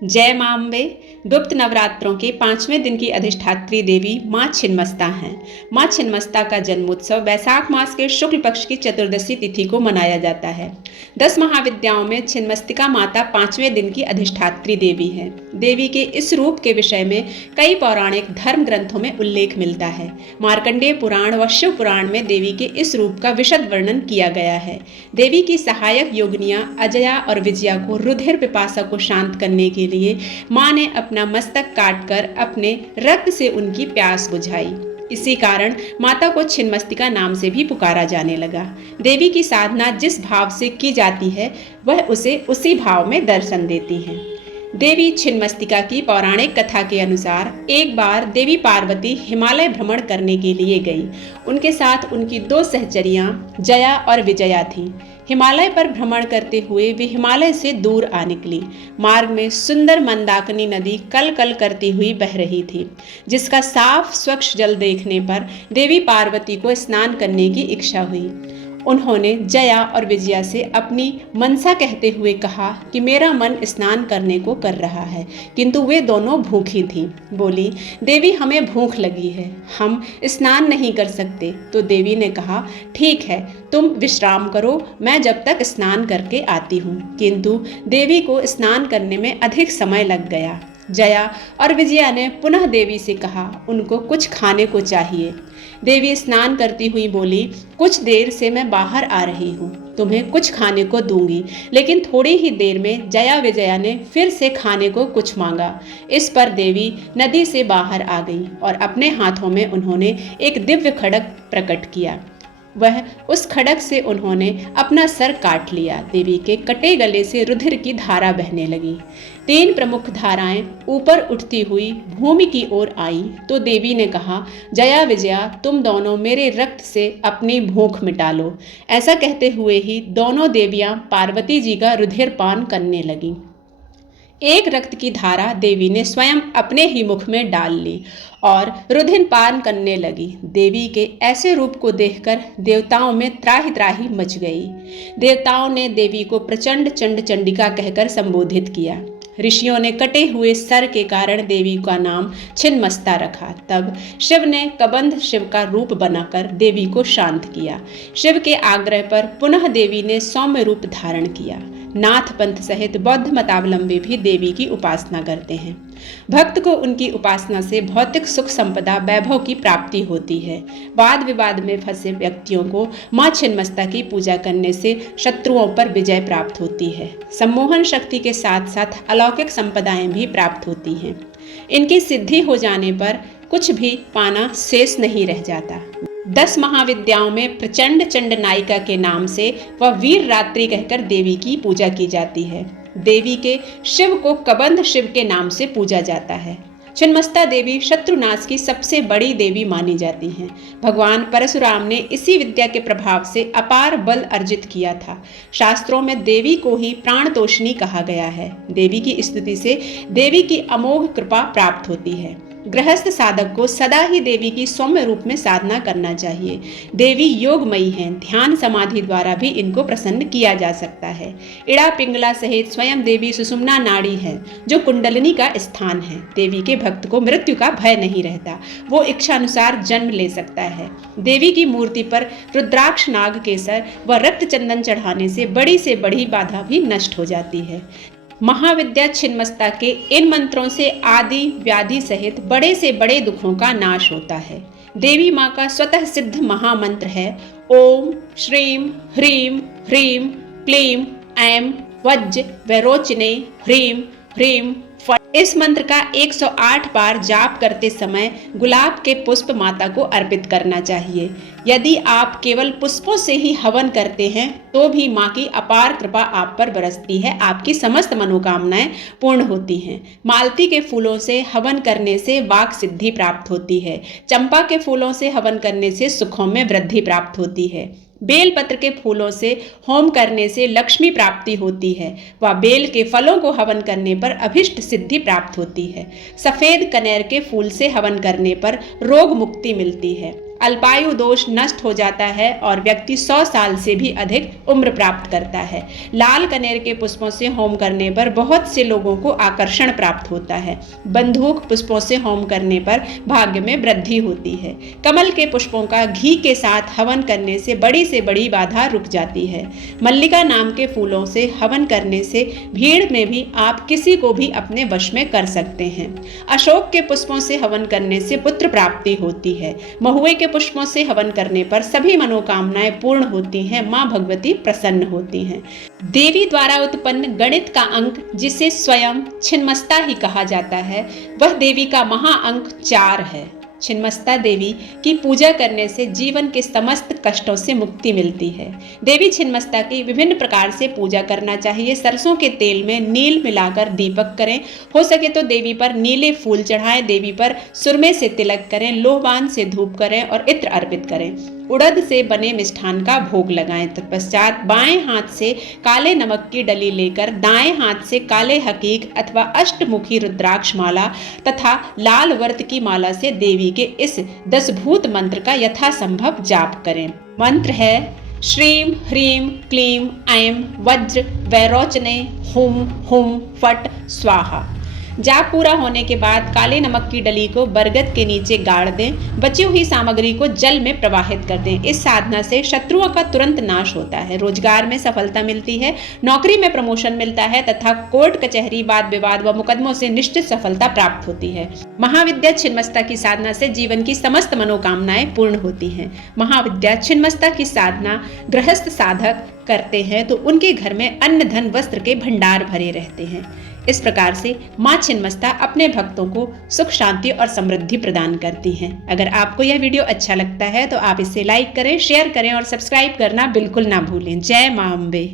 जय मां अम्बे। गुप्त नवरात्रों के 5वें दिन की अधिष्ठात्री देवी मां छिन्नमस्ता हैं। मां छिन्नमस्ता का जन्मोत्सव वैशाख मास के शुक्ल पक्ष की चतुर्दशी तिथि को मनाया जाता है। 10 महाविद्याओं में छिन्नमस्तिका माता 5वें दिन की अधिष्ठात्री देवी है। देवी के इस रूप के विषय में कई पौराणिक धर्म ग्रंथों में उल्लेख मिलता है। मार्कंडेय पुराण व शिव पुराण में देवी के इस रूप का विशद वर्णन किया गया है। देवी की सहायक योगिनियां अजया और विजया को रुधिर पिपासा को शांत करने के लिए मां ने अपना मस्तक काटकर अपने रक्त से उनकी प्यास बुझाई। इसी कारण माता को छिन्नमस्तिका नाम से भी पुकारा जाने लगा। देवी की साधना जिस भाव से की जाती है वह उसे उसी भाव में दर्शन देती है। देवी छिन्नमस्तिका की पौराणिक कथा के अनुसार एक बार देवी पार्वती हिमालय भ्रमण करने के लिए गई। उनके साथ उनकी 2 सहचरियां जया और विजया थीं। हिमालय पर भ्रमण करते हुए वे हिमालय से दूर आ निकली। मार्ग में सुंदर मंदाकिनी नदी कल कल करती हुई बह रही थी, जिसका साफ स्वच्छ जल देखने पर देवी पार्वती को स्नान करने की इच्छा हुई। उन्होंने जया और विजया से अपनी मनसा कहते हुए कहा कि मेरा मन स्नान करने को कर रहा है, किंतु वे दोनों भूखी थीं। बोली, देवी हमें भूख लगी है, हम स्नान नहीं कर सकते। तो देवी ने कहा, ठीक है, तुम विश्राम करो, मैं जब तक स्नान करके आती हूँ। किंतु देवी को स्नान करने में अधिक समय लग गया। जया और विजया ने पुनः देवी से कहा, उनको कुछ खाने को चाहिए। देवी स्नान करती हुई बोली, कुछ देर से मैं बाहर आ रही हूँ, तुम्हें कुछ खाने को दूंगी। लेकिन थोड़ी ही देर में जया विजया ने फिर से खाने को कुछ मांगा। इस पर देवी नदी से बाहर आ गई और अपने हाथों में उन्होंने एक दिव्य खड्ग प्रकट किया। उस खड्ग से उन्होंने अपना सर काट लिया। देवी के कटे गले से रुधिर की धारा बहने लगी। 3 प्रमुख धाराएं ऊपर उठती हुई भूमि की ओर आई तो देवी ने कहा, जया विजया, तुम दोनों मेरे रक्त से अपनी भूख मिटा लो। ऐसा कहते हुए ही दोनों देवियां पार्वती जी का रुधिर पान करने लगीं। एक रक्त की धारा देवी ने स्वयं अपने ही मुख में डाल ली और रुधिर पान करने लगी। देवी के ऐसे रूप को देखकर देवताओं में त्राहि त्राहि मच गई। देवताओं ने देवी को प्रचंड चंड चंडिका कहकर संबोधित किया। ऋषियों ने कटे हुए सर के कारण देवी का नाम छिन्नमस्ता रखा। तब शिव ने कबंध शिव का रूप बनाकर देवी को शांत किया। शिव के आग्रह पर पुनः देवी ने सौम्य रूप धारण किया। नाथ पंथ सहित बौद्ध मतावलंबी भी देवी की उपासना करते हैं। भक्त को उनकी उपासना से भौतिक सुख संपदा वैभव की प्राप्ति होती है। वाद विवाद में फंसे व्यक्तियों को मां छिन्नमस्ता की पूजा करने से शत्रुओं पर विजय प्राप्त होती है। सम्मोहन शक्ति के साथ साथ अलौकिक संपदाएं भी प्राप्त होती हैं। इनकी सिद्धि हो जाने पर कुछ भी पाना शेष नहीं रह जाता। 10 महाविद्याओं में प्रचंड चंड नायिका के नाम से वह वीर रात्रि कहकर देवी की पूजा की जाती है। देवी के शिव को कबंध शिव के नाम से पूजा जाता है। छिन्नमस्ता देवी शत्रुनाश की सबसे बड़ी देवी मानी जाती हैं। भगवान परशुराम ने इसी विद्या के प्रभाव से अपार बल अर्जित किया था। शास्त्रों में देवी को ही प्राणतोषिणी कहा गया है। देवी की स्तुति से देवी की अमोघ कृपा प्राप्त होती है। गृहस्थ साधक को सदा ही देवी की सौम्य रूप में साधना करना चाहिए। देवी योगमयी हैं, ध्यान समाधि द्वारा भी इनको प्रसन्न किया जा सकता है। इड़ा पिंगला सहित स्वयं देवी सुषुम्ना नाड़ी है, जो कुंडलिनी का स्थान है। देवी के भक्त को मृत्यु का भय नहीं रहता, वो इच्छानुसार जन्म ले सकता है। देवी की मूर्ति पर रुद्राक्ष नाग केसर व रक्त चंदन चढ़ाने से बड़ी बाधा भी नष्ट हो जाती है। महाविद्या छिन्नमस्ता के इन मंत्रों से आदि व्याधि सहित बड़े से बड़े दुखों का नाश होता है। देवी माँ का स्वतः सिद्ध महामंत्र है, ओम श्रीम ह्रीम ह्रीम क्लीम ऐं वज्र वैरोचने ह्रीम ह्रीम फट। इस मंत्र का 108 बार जाप करते समय गुलाब के पुष्प माता को अर्पित करना चाहिए। यदि आप केवल पुष्पों से ही हवन करते हैं तो भी माँ की अपार कृपा आप पर बरसती है, आपकी समस्त मनोकामनाएं पूर्ण होती हैं। मालती के फूलों से हवन करने से वाक सिद्धि प्राप्त होती है। चंपा के फूलों से हवन करने से सुखों में वृद्धि प्राप्त होती है। बेल पत्र के फूलों से होम करने से लक्ष्मी प्राप्ति होती है व बेल के फलों को हवन करने पर अभिष्ट सिद्धि प्राप्त होती है। सफेद कनेर के फूल से हवन करने पर रोग मुक्ति मिलती है। अल्पायु दोष नष्ट हो जाता है और व्यक्ति 100 साल से भी अधिक उम्र प्राप्त करता है। लाल कनेर के पुष्पों से होम करने पर बहुत से लोगों को आकर्षण प्राप्त होता है। बंदूक पुष्पों से होम करने पर भाग्य में वृद्धि होती है। कमल के पुष्पों का घी के साथ हवन करने से बड़ी बाधा रुक जाती है। मल्लिका नाम के फूलों से हवन करने से भीड़ में भी आप किसी को भी अपने वश में कर सकते हैं। अशोक के पुष्पों से हवन करने से पुत्र प्राप्ति होती है। महुए के पुष्पों से हवन करने पर सभी मनोकामनाएं पूर्ण होती हैं। मां भगवती प्रसन्न होती हैं। देवी द्वारा उत्पन्न गणित का अंक, जिसे स्वयं छिन्नमस्ता ही कहा जाता है, वह देवी का महाअंक 4 है। छिन्नमस्ता देवी की पूजा करने से जीवन के समस्त कष्टों से मुक्ति मिलती है। देवी छिन्नमस्ता की विभिन्न प्रकार से पूजा करना चाहिए। सरसों के तेल में नील मिलाकर दीपक करें। हो सके तो देवी पर नीले फूल चढ़ाएं। देवी पर सुरमे से तिलक करें। लोहवान से धूप करें और इत्र अर्पित करें। उड़द से बने मिष्ठान का भोग लगाएं। तत्पश्चात बाएं हाथ से काले नमक की डली लेकर दाएं हाथ से काले हकीक अथवा अष्टमुखी रुद्राक्ष माला तथा लाल वर्त की माला से देवी के इस 10 भूत मंत्र का यथासंभव जाप करें। मंत्र है श्रीम ह्रीम क्लीम ऐं वज्र वैरोचने हुम हुम फट स्वाहा। जाप पूरा होने के बाद काले नमक की डली को बरगद के नीचे गाड़ दें। बची हुई सामग्री को जल में प्रवाहित कर दें। इस साधना से शत्रुओं का तुरंत नाश होता है। रोजगार में सफलता मिलती है। नौकरी में प्रमोशन मिलता है तथा कोर्ट कचहरी वाद विवाद व मुकदमों से निश्चित सफलता प्राप्त होती है। महाविद्या छिन्नमस्ता की साधना से जीवन की समस्त मनोकामनाएं पूर्ण होती हैं। महाविद्या छिन्नमस्ता की साधना गृहस्थ साधक करते हैं तो उनके घर में अन्न धन वस्त्र के भंडार भरे रहते हैं। इस प्रकार से मां छिन्नमस्ता अपने भक्तों को सुख शांति और समृद्धि प्रदान करती हैं। अगर आपको यह वीडियो अच्छा लगता है तो आप इसे लाइक करें, शेयर करें और सब्सक्राइब करना बिल्कुल ना भूलें। जय मां अम्बे।